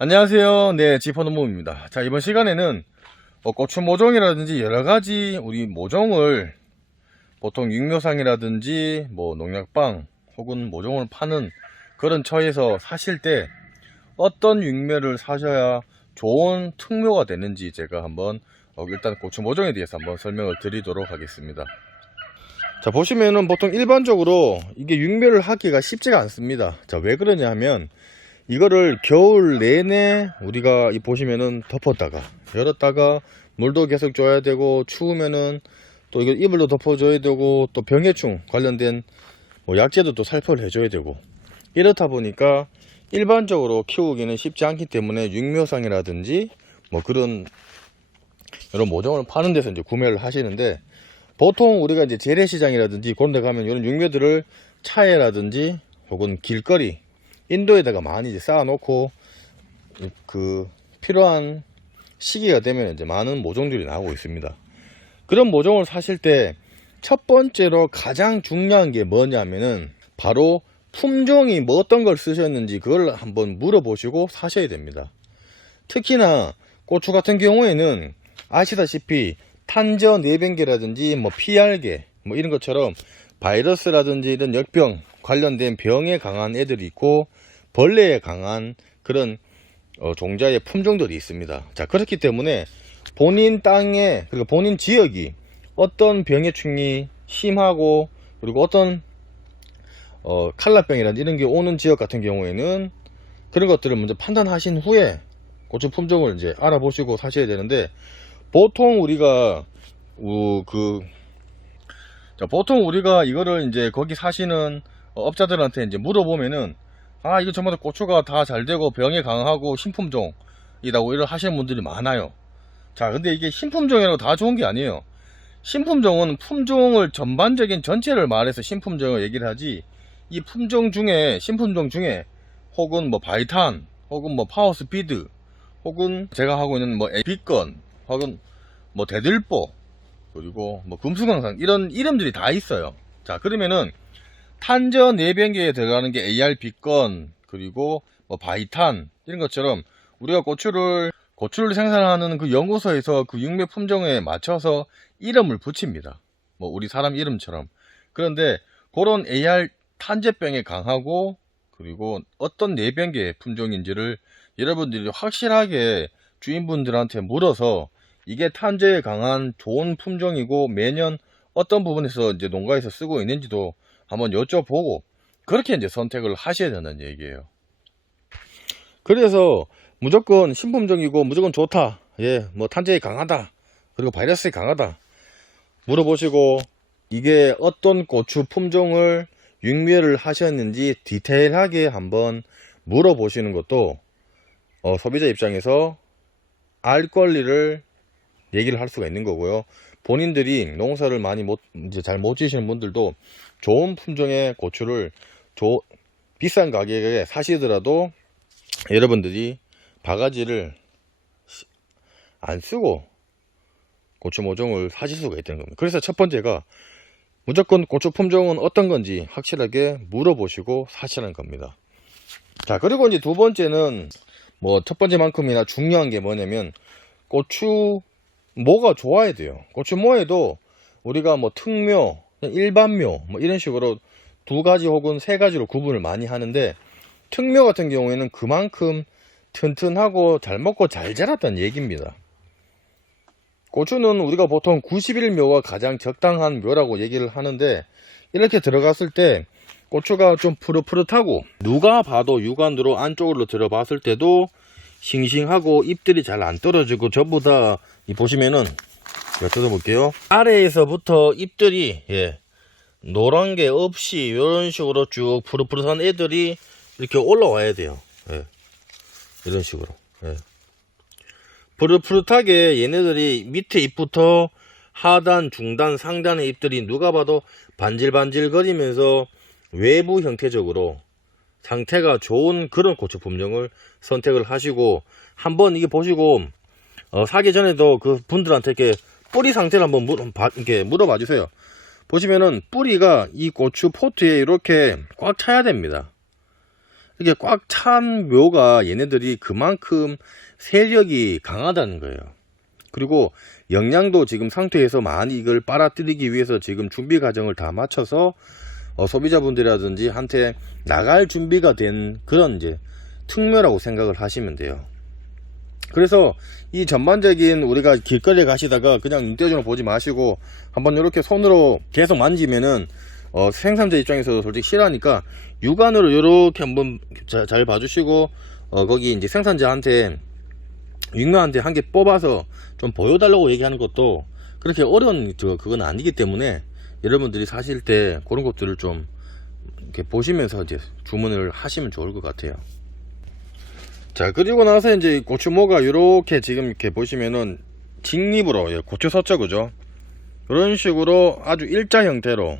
안녕하세요. 네, 지퍼노모입니다. 자, 이번 시간에는 고추 모종이라든지 여러가지 우리 모종을 보통 육묘상이라든지 농약방 혹은 모종을 파는 그런 처에서 사실 때 어떤 육묘를 사셔야 좋은 특묘가 되는지 제가 한번 일단 고추 모종에 대해서 한번 설명을 드리도록 하겠습니다. 자, 보시면은 보통 일반적으로 이게 육묘를 하기가 쉽지가 않습니다. 자, 왜 그러냐 하면 이거를 겨울 내내 우리가 보시면은 덮었다가 열었다가 물도 계속 줘야 되고, 추우면은 또 이거 이불도 덮어줘야 되고, 또 병해충 관련된 약재도 또 살포를 해줘야 되고, 이렇다 보니까 일반적으로 키우기는 쉽지 않기 때문에 육묘상이라든지 그런 이런 모종을 파는 데서 이제 구매를 하시는데, 보통 우리가 이제 재래시장이라든지 그런 데 가면 이런 육묘들을 차에라든지 혹은 길거리 인도에다가 많이 이제 쌓아놓고 필요한 시기가 되면 이제 많은 모종들이 나오고 있습니다. 그런 모종을 사실 때 첫 번째로 가장 중요한 게 뭐냐면은 바로 품종이 어떤 걸 쓰셨는지 그걸 한번 물어보시고 사셔야 됩니다. 특히나 고추 같은 경우에는 아시다시피 탄저 내병계라든지 PR계 이런 것처럼 바이러스라든지 이런 역병 관련된 병에 강한 애들이 있고, 벌레에 강한 그런 종자의 품종들이 있습니다. 자, 그렇기 때문에 본인 땅에, 그리고 본인 지역이 어떤 병해충이 심하고, 그리고 어떤 칼라병이라든지 이런 게 오는 지역 같은 경우에는 그런 것들을 먼저 판단하신 후에 고추 품종을 이제 알아보시고 사셔야 되는데, 보통 우리가 보통 우리가 이거를 이제 거기 사시는 업자들한테 이제 물어보면은, 이거 전부 다 고추가 다 잘되고 병에 강하고 신품종이라고 이런 하시는 분들이 많아요. 자, 근데 이게 신품종이라고 다 좋은 게 아니에요. 신품종은 품종을 전반적인 전체를 말해서 신품종을 얘기를 하지, 이 품종 중에, 신품종 중에 혹은 바이탄 혹은 파워스피드 혹은 제가 하고 있는 에피건 혹은 대들보 그리고 금수강산 이런 이름들이 다 있어요. 자, 그러면은 탄저 내병계에 들어가는 게 ARB건 그리고 바이탄 이런 것처럼 우리가 고추를 생산하는 그 연구소에서 그 육묘 품종에 맞춰서 이름을 붙입니다. 우리 사람 이름처럼. 그런데 그런 AR 탄저병에 강하고, 그리고 어떤 내병계 품종인지를 여러분들이 확실하게 주인분들한테 물어서 이게 탄저에 강한 좋은 품종이고 매년 어떤 부분에서 이제 농가에서 쓰고 있는지도 한번 여쭤보고, 그렇게 이제 선택을 하셔야 된다는 얘기예요. 그래서 무조건 신품종이고 무조건 좋다, 탄저에 강하다, 그리고 바이러스에 강하다 물어보시고, 이게 어떤 고추 품종을 육묘를 하셨는지 디테일하게 한번 물어보시는 것도 소비자 입장에서 알 권리를 얘기를 할 수가 있는 거고요. 본인들이 농사를 많이 잘 못 지시는 분들도 좋은 품종의 고추를 비싼 가격에 사시더라도 여러분들이 바가지를 안 쓰고 고추 모종을 사실 수가 있다는 겁니다. 그래서 첫 번째가 무조건 고추 품종은 어떤 건지 확실하게 물어보시고 사시라는 겁니다. 자, 그리고 이제 두 번째는 첫 번째만큼이나 중요한 게 뭐냐면, 고추 모가 좋아야 돼요. 고추 모에도 우리가 특묘, 일반묘 이런 식으로 두 가지 혹은 세 가지로 구분을 많이 하는데, 특묘 같은 경우에는 그만큼 튼튼하고 잘 먹고 잘 자랐다는 얘기입니다. 고추는 우리가 보통 90일묘가 가장 적당한 묘라고 얘기를 하는데, 이렇게 들어갔을 때 고추가 좀 푸릇푸릇하고, 누가 봐도 육안으로 안쪽으로 들어봤을 때도 싱싱하고 잎들이 잘 안 떨어지고, 전부 다 보시면은 뜯어볼게요. 아래에서부터 잎들이 노란 게 없이 이런 식으로 쭉 푸릇푸릇한 애들이 이렇게 올라와야 돼요. 이런 식으로 푸릇푸릇하게 얘네들이 밑에 잎부터 하단, 중단, 상단의 잎들이 누가 봐도 반질반질 거리면서 외부 형태적으로 상태가 좋은 그런 고추 품종을 선택을 하시고, 한번 이게 보시고 사기 전에도 그 분들한테 이렇게 뿌리 상태를 한번 물어봐 주세요. 보시면은 뿌리가 이 고추 포트에 이렇게 꽉 차야 됩니다. 이게 꽉 찬 묘가 얘네들이 그만큼 세력이 강하다는 거예요. 그리고 영양도 지금 상태에서 많이 이걸 빨아들이기 위해서 지금 준비 과정을 다 마쳐서 소비자분들이라든지 한테 나갈 준비가 된 그런 이제 특묘라고 생각을 하시면 돼요. 그래서 이 전반적인 우리가 길거리에 가시다가 그냥 눈대중으로 보지 마시고 한번 이렇게 손으로 계속 만지면은 생산자 입장에서도 솔직히 싫어하니까 육안으로 이렇게 한번 잘 봐주시고 거기 이제 생산자한테 육묘한테 한 개 뽑아서 좀 보여달라고 얘기하는 것도 그렇게 어려운 그건 아니기 때문에 여러분들이 사실 때 그런 것들을 좀 이렇게 보시면서 이제 주문을 하시면 좋을 것 같아요. 자, 그리고 나서 이제 고추모가 이렇게 지금 이렇게 보시면은 직립으로 고추 섰죠, 그죠? 이런 식으로 아주 일자 형태로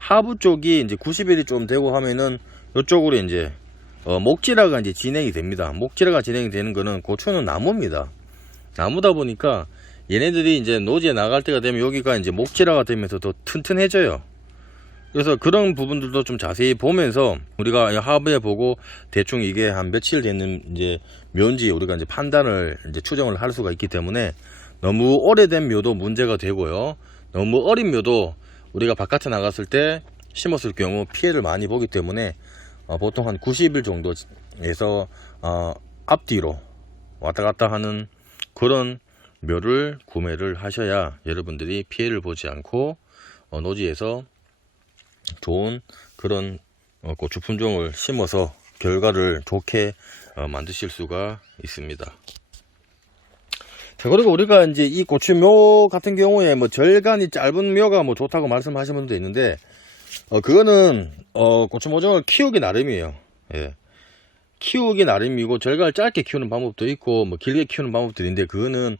하부 쪽이 이제 90일이 좀 되고 하면은 이쪽으로 이제 목질화가 이제 진행이 됩니다. 목질화가 진행이 되는 거는 고추는 나무입니다. 나무다 보니까 얘네들이 이제 노지에 나갈 때가 되면 여기가 이제 목질화가 되면서 더 튼튼해져요. 그래서 그런 부분들도 좀 자세히 보면서 우리가 하부에 보고 대충 이게 한 며칠 되는 이제 묘인지 우리가 이제 판단을 이제 추정을 할 수가 있기 때문에 너무 오래된 묘도 문제가 되고요. 너무 어린 묘도 우리가 바깥에 나갔을 때 심었을 경우 피해를 많이 보기 때문에 보통 한 90일 정도에서 앞뒤로 왔다 갔다 하는 그런 묘를 구매를 하셔야 여러분들이 피해를 보지 않고 노지에서 좋은 그런 고추 품종을 심어서 결과를 좋게 만드실 수가 있습니다. 자, 그리고 우리가 이제 이 고추묘 같은 경우에 뭐 절간이 짧은 묘가 뭐 좋다고 말씀하시는 분도 있는데 그거는 고추 모종을 키우기 나름이에요. 예. 키우기 나름이고 절간을 짧게 키우는 방법도 있고 뭐 길게 키우는 방법도 있는데 그거는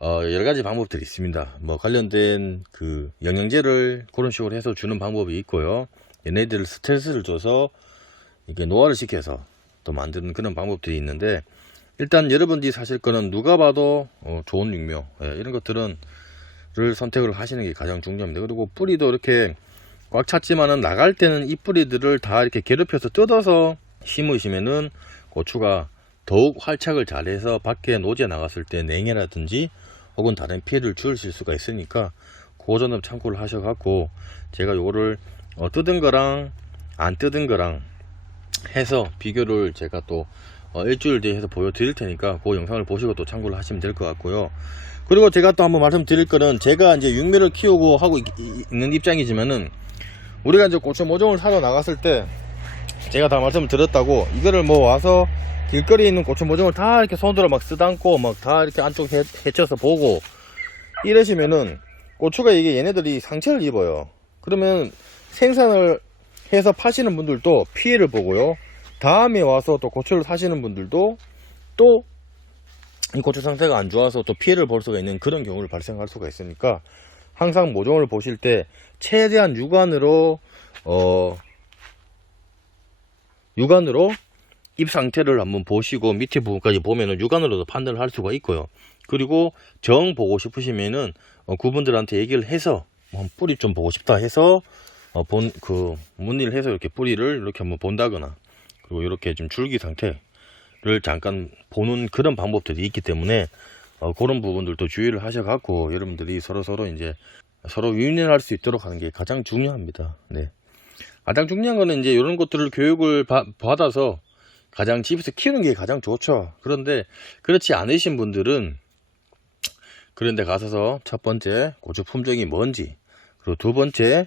여러 가지 방법들이 있습니다. 뭐 관련된 그 영양제를 그런 식으로 해서 주는 방법이 있고요. 얘네들 스트레스를 줘서 이게 노화를 시켜서 또 만드는 그런 방법들이 있는데 일단 여러분들이 사실 거는 누가 봐도 좋은 육묘 이런 것들을 선택을 하시는 게 가장 중요합니다. 그리고 뿌리도 이렇게 꽉 찼지만은 나갈 때는 이 뿌리들을 다 이렇게 괴롭혀서 뜯어서 심으시면은 고추가 더욱 활착을 잘해서 밖에 노지에 나갔을 때 냉해라든지 혹은 다른 피해를 줄이실 수가 있으니까 그 점을 참고를 하셔갖고 제가 요거를 뜯은 거랑 안 뜯은 거랑 해서 비교를 제가 또 일주일 뒤에 해서 보여드릴 테니까 그 영상을 보시고 또 참고를 하시면 될 것 같고요. 그리고 제가 또 한번 말씀드릴 거는 제가 이제 육묘를 키우고 하고 있는 입장이지만은 우리가 이제 고추 모종을 사러 나갔을 때 제가 다 말씀을 드렸다고 이거를 뭐 와서 길거리에 있는 고추 모종을 다 이렇게 손으로 막 쓰담고 막 다 이렇게 안쪽 헤쳐서 보고 이러시면은 고추가 이게 얘네들이 상처를 입어요. 그러면 생산을 해서 파시는 분들도 피해를 보고요. 다음에 와서 또 고추를 사시는 분들도 또 이 고추 상태가 안 좋아서 또 피해를 볼 수가 있는 그런 경우를 발생할 수가 있으니까 항상 모종을 보실 때 최대한 육안으로 잎 상태를 한번 보시고 밑에 부분까지 보면은 육안으로도 판단을 할 수가 있고요. 그리고 정 보고 싶으시면은 그분들한테 얘기를 해서 뿌리 좀 보고 싶다 해서 문의를 해서 이렇게 뿌리를 이렇게 한번 본다거나 그리고 이렇게 좀 줄기 상태를 잠깐 보는 그런 방법들이 있기 때문에 그런 부분들도 주의를 하셔갖고 여러분들이 서로 이제 서로 윈윈할 수 있도록 하는 게 가장 중요합니다. 네. 가장 중요한 거는 이제 이런 것들을 교육을 받아서 가장 집에서 키우는 게 가장 좋죠. 그런데 그렇지 않으신 분들은 그런데 가셔서 첫 번째 고추 품종이 뭔지, 그리고 두 번째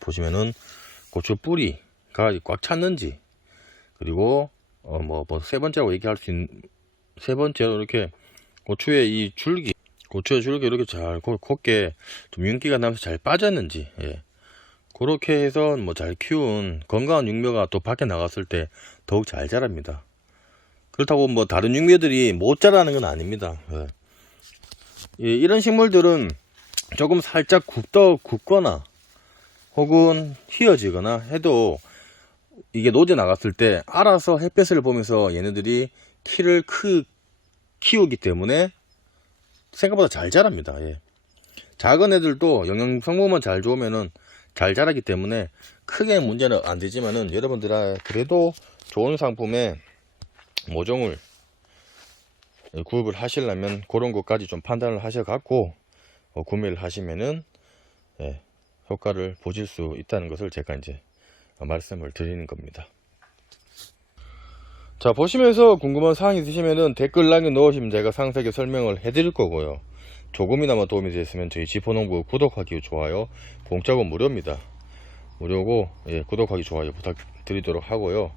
보시면은 고추 뿌리가 꽉 찼는지, 그리고 뭐 세 번째라고 얘기할 수 있는 세 번째로 이렇게 고추의 이 줄기, 고추의 줄기 이렇게 잘 곱게 좀 윤기가 나면서 잘 빠졌는지, 그렇게 해서 뭐 잘 키운 건강한 육묘가 또 밖에 나갔을 때 더욱 잘 자랍니다. 그렇다고 뭐 다른 육묘들이 못 자라는 건 아닙니다. 이런 식물들은 조금 살짝 굽거나 혹은 휘어지거나 해도 이게 노제 나갔을 때 알아서 햇볕을 보면서 얘네들이 키를 키우기 때문에 생각보다 잘 자랍니다. 작은 애들도 영양 성분만 잘 좋으면은 잘 자라기 때문에 크게 문제는 안 되지만은 여러분들 그래도 좋은 상품에 모종을 구입을 하시려면 그런 것까지 좀 판단을 하셔 갖고 구매를 하시면은 효과를 보실 수 있다는 것을 제가 이제 말씀을 드리는 겁니다. 자, 보시면서 궁금한 사항이 있으시면은 댓글 남겨놓으시면 제가 상세하게 설명을 해드릴 거고요. 조금이나마 도움이 됐으면 저희 지포농부 구독하기, 좋아요, 공짜고 무료입니다. 무료고 구독하기, 좋아요 부탁드리도록 하고요.